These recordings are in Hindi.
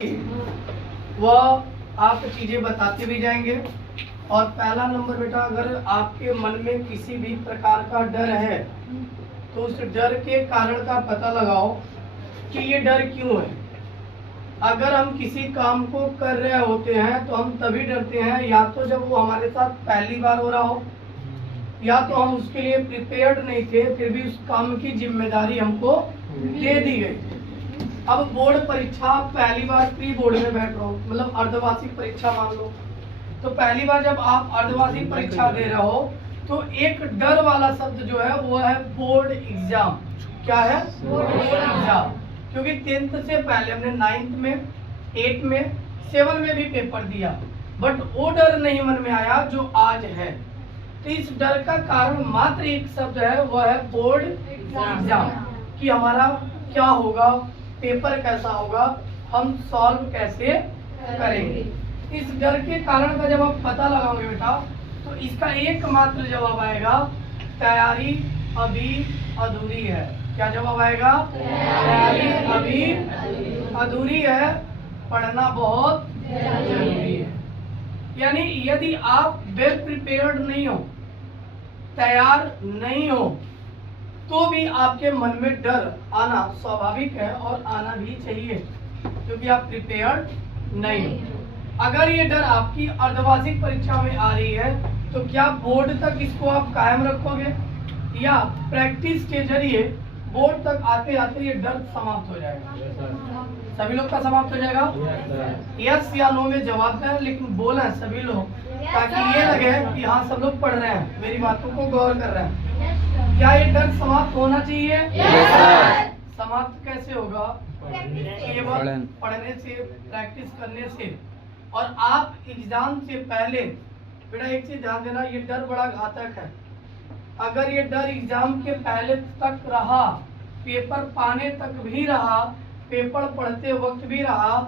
वह आप चीजें बताते भी जाएंगे। और पहला नंबर बेटा, अगर आपके मन में किसी भी प्रकार का डर है तो उस डर के कारण का पता लगाओ कि ये डर क्यों है। अगर हम किसी काम को कर रहे होते हैं तो हम तभी डरते हैं, या तो जब वो हमारे साथ पहली बार हो रहा हो, या तो हम उसके लिए प्रिपेयर्ड नहीं थे, फिर भी उस काम की जिम्मेदारी हमको दे दी गई। अब बोर्ड परीक्षा पहली बार प्री बोर्ड में बैठ रहे हो, मतलब अर्धवार्षिक परीक्षा मान लो, तो पहली बार जब आप अर्धवार्षिक परीक्षा दे रहे हो तो एक डर वाला शब्द जो है वो है बोर्ड एग्जाम। क्या है? Board exam. क्योंकि 10th से पहले हमने 9th में, 8 में, 7 में भी पेपर दिया, बट वो डर नहीं मन में आया जो आज है। तो इस डर का कारण मात्र एक शब्द है, वह है बोर्ड एग्जाम, कि हमारा क्या होगा, पेपर कैसा होगा, हम सॉल्व कैसे करेंगे। इस डर के कारण का जब आप पता लगाओगे बेटा, तो इसका एकमात्र जवाब आएगा, तैयारी अभी अधूरी है। क्या जवाब आएगा? तैयारी अभी अधूरी है, पढ़ना बहुत जरूरी है। यानी यदि आप वेल प्रिपेयर्ड नहीं हो, तैयार नहीं हो, तो भी आपके मन में डर आना स्वाभाविक है और आना भी चाहिए, क्योंकि आप प्रिपेयर्ड नहीं हो। अगर ये डर आपकी अर्धवार्षिक परीक्षा में आ रही है तो क्या बोर्ड तक इसको आप कायम रखोगे, या प्रैक्टिस के जरिए बोर्ड तक आते आते ये डर समाप्त हो जाएगा? सभी लोग का समाप्त हो जाएगा? यस या नो में जवाब दें, लेकिन बोलें सभी लोग, ताकि ये लगे कि हाँ सब लोग पढ़ रहे हैं, मेरी बातों को गौर कर रहे हैं। क्या ये डर समाप्त होना चाहिए? समाप्त कैसे होगा? केवल पढ़ने से, प्रैक्टिस करने से। और आप एग्जाम से पहले बेटा एक चीज ध्यान देना, ये डर बड़ा घातक है। अगर ये डर एग्जाम के पहले तक रहा, पेपर पाने तक भी रहा, पेपर पढ़ते वक्त भी रहा,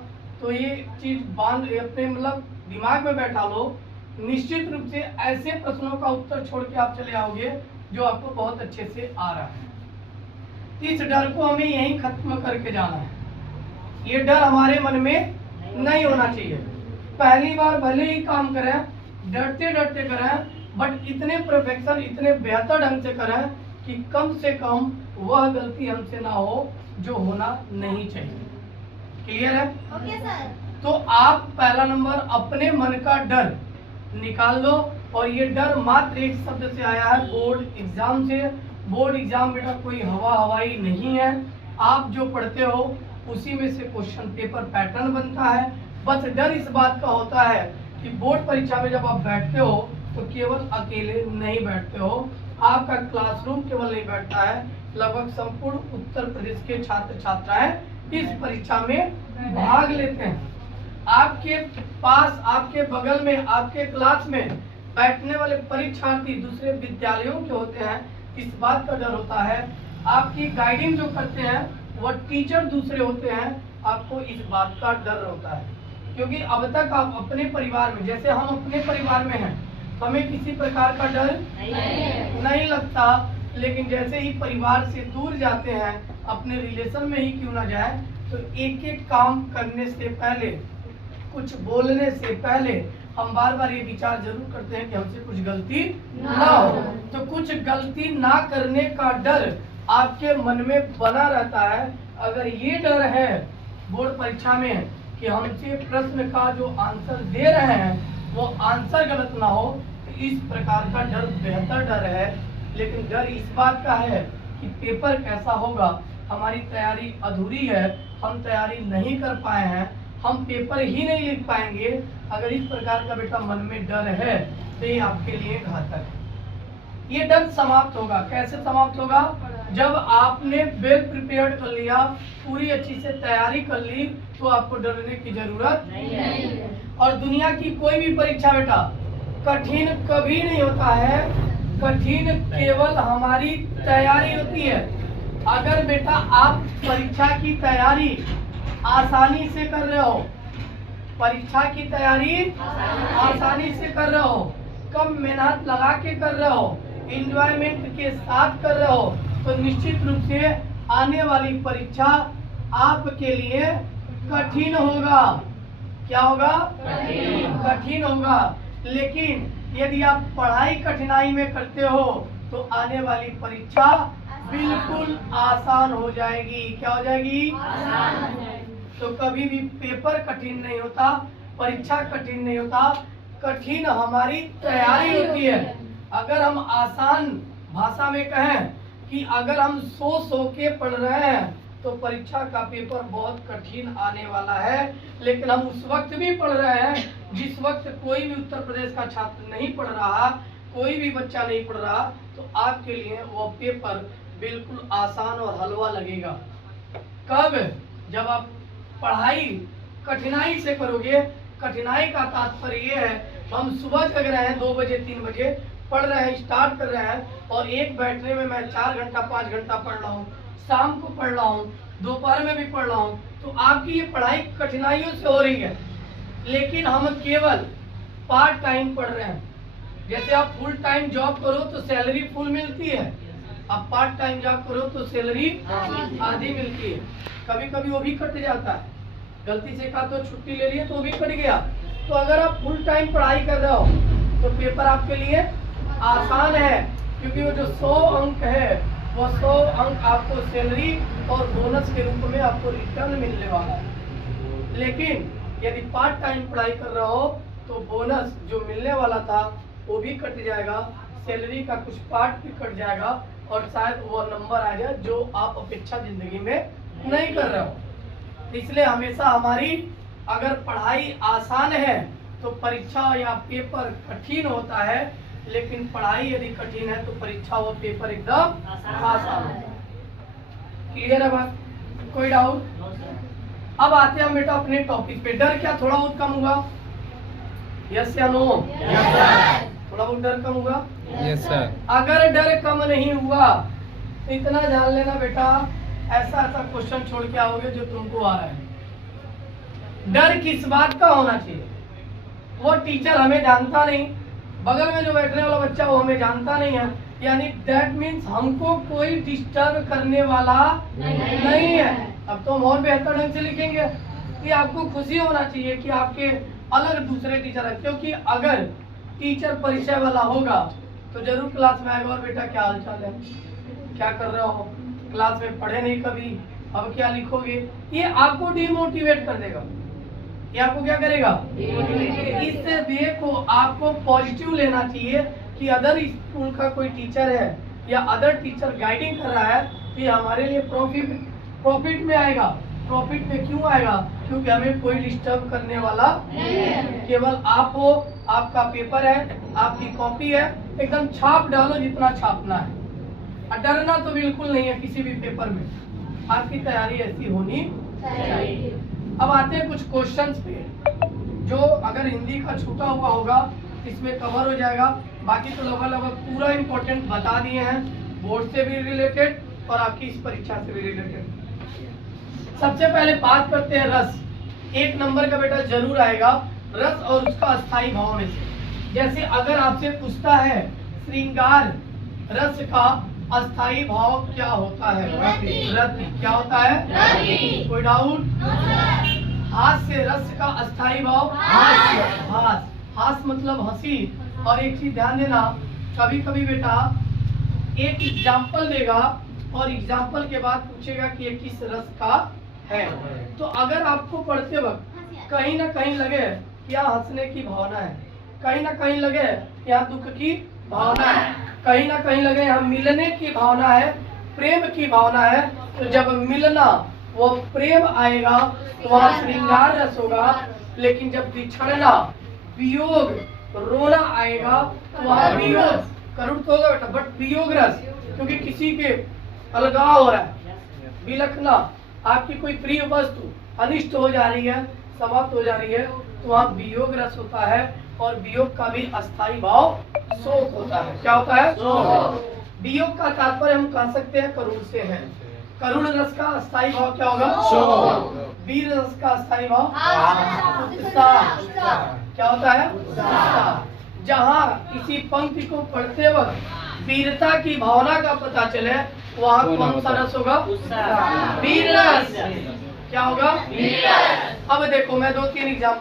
तो ये चीज बांध अपने मतलब दिमाग में बैठा लो, निश्चित रूप से ऐसे प्रश्नों का उत्तर छोड़ के आप चले आओगे जो आपको बहुत अच्छे से आ रहा है। इस डर को हमें यहीं खत्म करके जाना है। ये डर हमारे मन में नहीं होना चाहिए। पहली बार भले ही काम करें, डरते डरते करें, बट इतने परफेक्शन, इतने बेहतर ढंग से करें कि कम से कम वह गलती हमसे ना हो जो होना नहीं चाहिए। क्लियर है? Okay sir. तो आप पहला नंबर अपने मन का डर निकाल दो, और ये डर मात्र एक शब्द से आया है, बोर्ड एग्जाम से। बोर्ड एग्जाम बेटा कोई हवाई नहीं है, आप जो पढ़ते हो उसी में से क्वेश्चन पेपर पैटर्न बनता है। बस डर इस बात का होता है कि बोर्ड परीक्षा में जब आप बैठते हो तो केवल अकेले नहीं बैठते हो, आपका क्लासरूम केवल नहीं बैठता है, लगभग संपूर्ण उत्तर प्रदेश के छात्र छात्राएं इस परीक्षा में भाग लेते हैं। आपके पास, आपके बगल में, आपके क्लास में बैठने वाले परीक्षार्थी दूसरे विद्यालयों के होते हैं, इस बात का डर होता है। आपकी गाइडिंग जो करते हैं वह टीचर दूसरे होते हैं, आपको इस बात का डर होता है। क्योंकि अब तक आप अपने परिवार में, जैसे हम अपने परिवार में हैं, हमें किसी प्रकार का डर नहीं लगता, लेकिन जैसे ही परिवार से दूर जाते हैं, अपने रिलेशन में ही क्यों ना जाए, तो एक एक काम करने से पहले, कुछ बोलने से पहले हम बार बार ये विचार जरूर करते हैं कि हमसे कुछ गलती ना हो। तो कुछ गलती ना करने का डर आपके मन में बना रहता है। अगर ये डर है बोर्ड परीक्षा में कि हमसे प्रश्न का जो आंसर दे रहे हैं वो आंसर गलत ना हो, तो इस प्रकार का डर बेहतर डर है। लेकिन डर इस बात का है कि पेपर कैसा होगा, हमारी तैयारी अधूरी है, हम तैयारी नहीं कर पाए हैं, हम पेपर ही नहीं लिख पाएंगे। अगर इस प्रकार का बेटा मन में डर है तो ये आपके लिए घातक है। ये डर समाप्त होगा। कैसे समाप्त होगा? जब आपने वेल प्रिपेयर्ड कर लिया, पूरी अच्छी से तैयारी कर ली, तो आपको डरने की जरूरत नहीं है। और दुनिया की कोई भी परीक्षा बेटा कठिन कभी नहीं होता है, कठिन केवल हमारी तैयारी होती है। अगर बेटा आप परीक्षा की तैयारी आसानी से कर रहे हो, परीक्षा की तैयारी आसानी से कर रहे हो, कम मेहनत लगा के कर रहे हो, एंजॉयमेंट के साथ कर रहे हो, तो निश्चित रूप से आने वाली परीक्षा आपके लिए कठिन होगा। क्या होगा? कठिन होगा। लेकिन यदि आप पढ़ाई कठिनाई में करते हो तो आने वाली परीक्षा बिल्कुल आसान हो जाएगी। क्या हो जाएगी? तो कभी भी पेपर कठिन नहीं होता, परीक्षा कठिन नहीं होता, कठिन हमारी तैयारी होती है। अगर हम आसान भाषा में कहें कि अगर हम सो के पढ़ रहे हैं तो परीक्षा का पेपर बहुत कठिन आने वाला है। लेकिन हम उस वक्त भी पढ़ रहे हैं जिस वक्त कोई भी उत्तर प्रदेश का छात्र नहीं पढ़ रहा, कोई भी बच्चा नहीं पढ़ रहा, तो आपके लिए वो पेपर बिल्कुल आसान और हलवा लगेगा। कब? जब आप पढ़ाई कठिनाई से करोगे। कठिनाई का तात्पर्य ये है, हम सुबह जग रहे हैं 2 बजे 3 बजे पढ़ रहे हैं, स्टार्ट कर रहे हैं, और एक बैठने में मैं 4 घंटा 5 घंटा पढ़ रहा हूँ, शाम को पढ़ रहा हूँ, दोपहर में भी पढ़ रहा हूँ, तो आपकी ये पढ़ाई कठिनाइयों से हो रही है। लेकिन हम केवल पार्ट टाइम पढ़ रहे हैं। जैसे आप फुल टाइम जॉब करो तो सैलरी फुल मिलती है, आप पार्ट टाइम जॉब करो तो सैलरी आधी मिलती है। कभी कभी वो भी कट जाता है, गलती से कहा तो छुट्टी ले लिए तो वो भी कट गया। तो अगर आप फुल टाइम पढ़ाई कर रहे हो तो पेपर आपके लिए आसान है, क्योंकि वो जो 100 अंक है वो 100 अंक आपको सैलरी और बोनस के रूप में आपको रिटर्न मिलने वाला है। लेकिन यदि पार्ट टाइम पढ़ाई कर रहे हो तो बोनस जो मिलने वाला था वो भी कट जाएगा, सैलरी का कुछ पार्ट भी कट जाएगा, और शायद वो नंबर आ जाए जो आप अपेक्षा जिंदगी में नहीं कर रहे हो। इसलिए हमेशा हमारी अगर पढ़ाई आसान है तो परीक्षा या पेपर कठिन होता है, लेकिन पढ़ाई यदि कठिन है तो परीक्षा व पेपर एकदम आसान होता है। क्लियर है बात? कोई डाउट? अब आते हैं हम बेटा अपने टॉपिक पे। डर क्या थोड़ा बहुत कम हुआ? यस या नो? थोड़ा बहुत डर कम हुआ? Yes sir. अगर डर कम नहीं हुआ तो इतना जान लेना बेटा, ऐसा ऐसा क्वेश्चन छोड़ के आओगे जो तुमको आ रहा है। डर किस बात का होना चाहिए? वो टीचर हमें जानता नहीं, बगल में जो बैठने वाला बच्चा वो हमें जानता नहीं है, यानी दैट मीन्स हमको कोई डिस्टर्ब करने वाला नहीं है। अब तो हम और बेहतर ढंग से लिखेंगे कि आपको खुशी होना चाहिए कि आपके अलग दूसरे टीचर है, क्योंकि अगर टीचर परिचय वाला होगा तो जरूर क्लास में आएगा और बेटा क्या हाल चाल है, क्या कर रहे हो, क्लास में पढ़े नहीं कभी, अब क्या लिखोगे, ये आपको डिमोटिवेट कर देगा। ये आपको क्या करेगा? इससे देखो आपको पॉजिटिव लेना चाहिए कि अदर स्कूल का कोई टीचर है या अदर टीचर गाइडिंग कर रहा है तो ये हमारे लिए प्रॉफिट में आएगा। प्रॉफिट में क्यों आएगा? क्योंकि हमें कोई डिस्टर्ब करने वाला केवल आप हो, आपका पेपर है, आपकी कॉपी है, एकदम छाप डालो जितना छापना है, और डरना तो बिल्कुल नहीं है किसी भी पेपर में। आपकी तैयारी ऐसी होनी चाहिए। अब आते हैं कुछ क्वेश्चंस पे जो अगर हिंदी का छूटा हुआ होगा इसमें कवर हो जाएगा, बाकी तो लगभग पूरा इंपॉर्टेंट बता दिए हैं, बोर्ड से भी रिलेटेड और आपकी इस परीक्षा से भी रिलेटेड। सबसे पहले बात करते हैं रस। 1 नंबर का बेटा जरूर आएगा, रस और उसका अस्थाई भाव में से। जैसे अगर आपसे पूछता है श्रृंगार रस का अस्थाई भाव क्या होता है? रति। क्या होता है? कोई डाउट? हास्य रस का अस्थाई भाव हास। हास मतलब हंसी। और एक चीज ध्यान देना, कभी कभी बेटा एक एग्जाम्पल देगा और एग्जाम्पल के बाद पूछेगा कि ये किस रस का है। तो अगर आपको पढ़ते वक्त कहीं ना कहीं लगे कि यहाँ हंसने की भावना है, कहीं ना कहीं लगे यहाँ दुख की भावना है, कहीं ना कहीं लगे यहाँ मिलने की भावना है, प्रेम की भावना है, तो जब मिलना वो प्रेम आएगा तो वहाँ श्रृंगार रस होगा। लेकिन जब बिछड़ना वियोग रोना आएगा तो वहाँ वियोग करुण तो होगा बेटा, बट वियोग रस, क्योंकि किसी के अलगाव हो रहा है, विलखना, आपकी कोई प्रिय वस्तु अनिष्ट हो जा रही है, समाप्त हो जा रही है, तो वहाँ वियोग रस होता है। और वियोग का भी अस्थाई भाव शोक होता है। क्या होता है? वियोग का तात्पर्य हम कह सकते हैं करुण से है। करुण रस का अस्थाई भाव क्या होगा? शोक। वीर रस का अस्थाई भाव उत्साह। क्या होता है? उत्साह। जहाँ किसी पंक्ति को पढ़ते वक्त वीरता की भावना का पता चले वहाँ कौन सा रस होगा? वीर रस। क्या होगा? अब देखो मैं 2-3 एग्जाम्पल